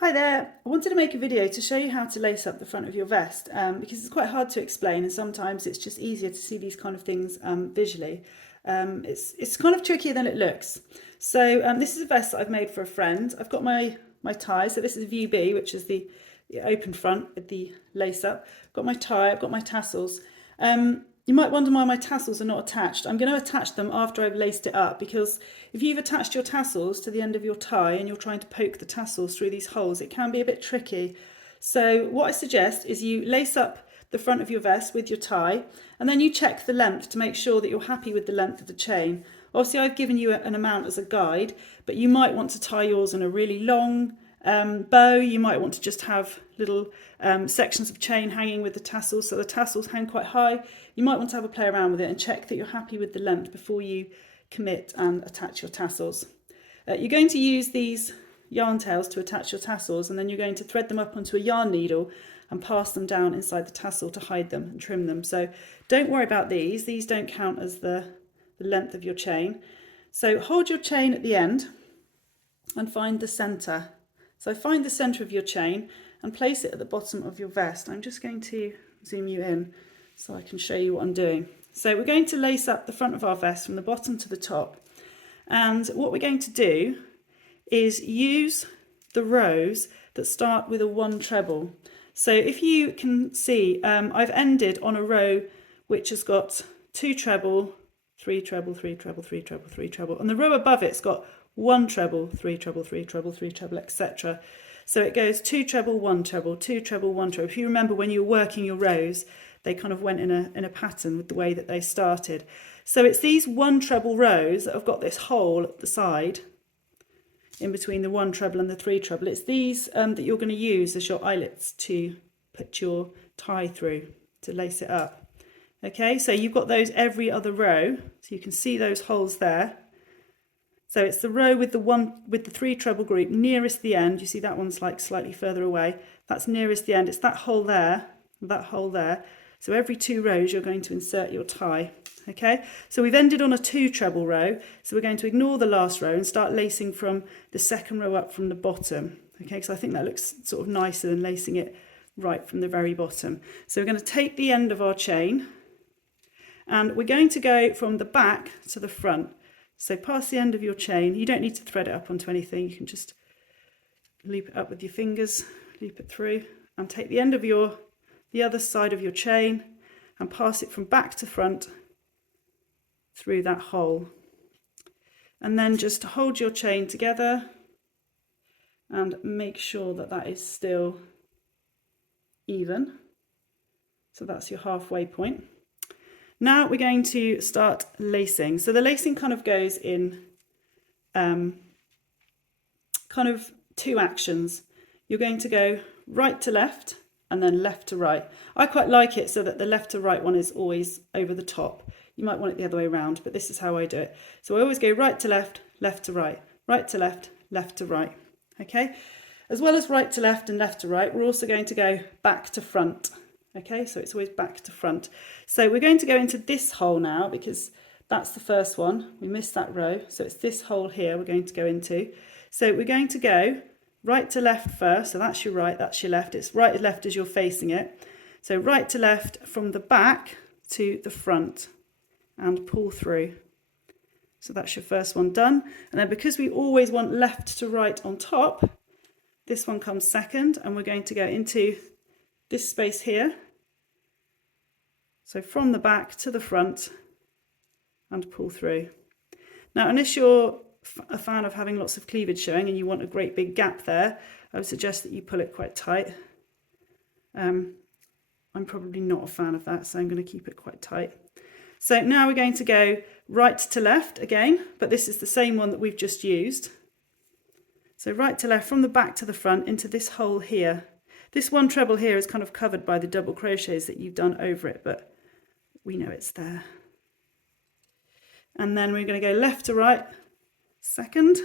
Hi there, I wanted to make a video to show you how to lace up the front of your vest because it's quite hard to explain and sometimes it's just easier to see these kind of things visually. It's kind of trickier than it looks. So this is a vest that I've made for a friend. I've got my tie, so this is view B, which is the open front with the lace up. I've got my tie, I've got my tassels. You might wonder why my tassels are not attached. I'm going to attach them after I've laced it up because if you've attached your tassels to the end of your tie and you're trying to poke the tassels through these holes, it can be a bit tricky. So what I suggest is you lace up the front of your vest with your tie and then you check the length to make sure that you're happy with the length of the chain. Obviously I've given you an amount as a guide, but you might want to tie yours in a really long bow. You might want to just have little sections of chain hanging with the tassels, so the tassels hang quite high. You might want to have a play around with it and check that you're happy with the length before you commit and attach your tassels. You're going to use these yarn tails to attach your tassels, and then you're going to thread them up onto a yarn needle and pass them down inside the tassel to hide them and trim them. So don't worry about these don't count as the length of your chain. So hold your chain at the end and find the centre. So find the centre of your chain and place it at the bottom of your vest. I'm just going to zoom you in so I can show you what I'm doing. So we're going to lace up the front of our vest from the bottom to the top. And what we're going to do is use the rows that start with a 1 treble. So if you can see, I've ended on a row which has got 2 treble, 3 treble, 3 treble, 3 treble, 3 treble. And the row above it's got 1 treble, 3 treble, 3 treble, 3 treble, etc. So it goes 2 treble, 1 treble, 2 treble, 1 treble. If you remember when you were working your rows, they kind of went in a pattern with the way that they started. So it's these 1 treble rows that have got this hole at the side in between the 1 treble and the 3 treble. It's these that you're going to use as your eyelets to put your tie through, to lace it up. Okay, so you've got those every other row, so you can see those holes there. So it's the row with the 3 treble group nearest the end. You see that one's like slightly further away. That's nearest the end. It's that hole there, that hole there. So every 2 rows you're going to insert your tie. Okay, so we've ended on a 2 treble row. So we're going to ignore the last row and start lacing from the second row up from the bottom. Okay, because I think that looks sort of nicer than lacing it right from the very bottom. So we're going to take the end of our chain and we're going to go from the back to the front. So past the end of your chain. You don't need to thread it up onto anything. You can just loop it up with your fingers, loop it through, and take the end of the other side of your chain and pass it from back to front through that hole. And then just hold your chain together and make sure that that is still even. So that's your halfway point. Now we're going to start lacing. So the lacing kind of goes in kind of 2 actions. You're going to go right to left and then left to right. I quite like it so that the left to right one is always over the top. You might want it the other way around, but this is how I do it. So I always go right to left to right to left to right. Okay, as well as right to left and left to right, we're also going to go back to front. Okay, so it's always back to front. So we're going to go into this hole now because that's the first one. We missed that row, so it's this hole here we're going to go into. So we're going to go right to left first. So that's your right, that's your left. It's right to left as you're facing it. So right to left from the back to the front and pull through. So that's your first one done. And then because we always want left to right on top, this one comes second and we're going to go into this space here. So from the back to the front and pull through. Now, unless you're a fan of having lots of cleavage showing and you want a great big gap there, I would suggest that you pull it quite tight. I'm probably not a fan of that, so I'm going to keep it quite tight. So now we're going to go right to left again, but this is the same one that we've just used. So right to left from the back to the front into this hole here. This 1 treble here is kind of covered by the double crochets that you've done over it, but we know it's there. And then we're going to go left to right, second.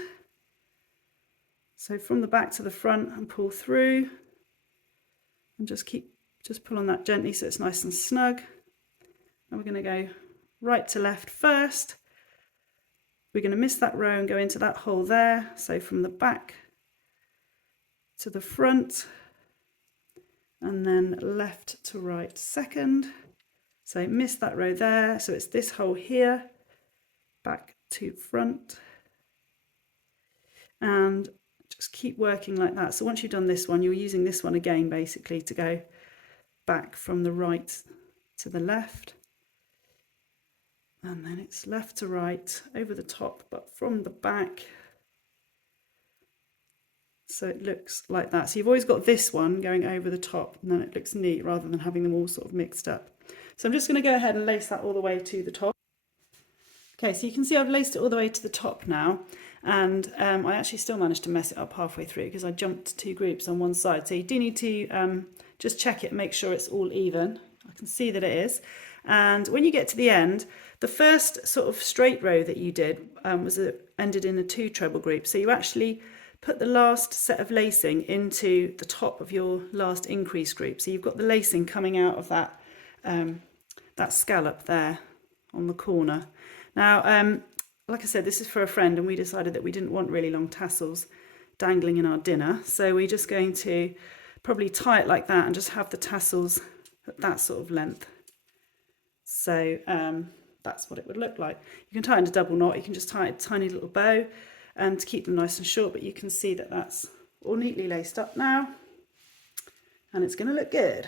So from the back to the front and pull through. And just pull on that gently so it's nice and snug. And we're going to go right to left first. We're going to miss that row and go into that hole there. So from the back to the front, and then left to right second. So miss that row there, so it's this hole here, back to front, and just keep working like that. So once you've done this one, you're using this one again basically to go back from the right to the left, and then it's left to right over the top but from the back, so it looks like that. So you've always got this one going over the top, and then it looks neat rather than having them all sort of mixed up. So I'm just going to go ahead and lace that all the way to the top. Okay, so you can see I've laced it all the way to the top now, and I actually still managed to mess it up halfway through because I jumped 2 groups on one side. So you do need to just check it, make sure it's all even. I can see that it is. And when you get to the end, the first sort of straight row that you did ended in a 2 treble group. So you actually put the last set of lacing into the top of your last increase group. So you've got the lacing coming out of that that scallop there on the corner. Now, like I said, this is for a friend, and we decided that we didn't want really long tassels dangling in our dinner. So we're just going to probably tie it like that and just have the tassels at that sort of length. So that's what it would look like. You can tie it in a double knot, you can just tie a tiny little bow to keep them nice and short, but you can see that that's all neatly laced up now, and it's going to look good.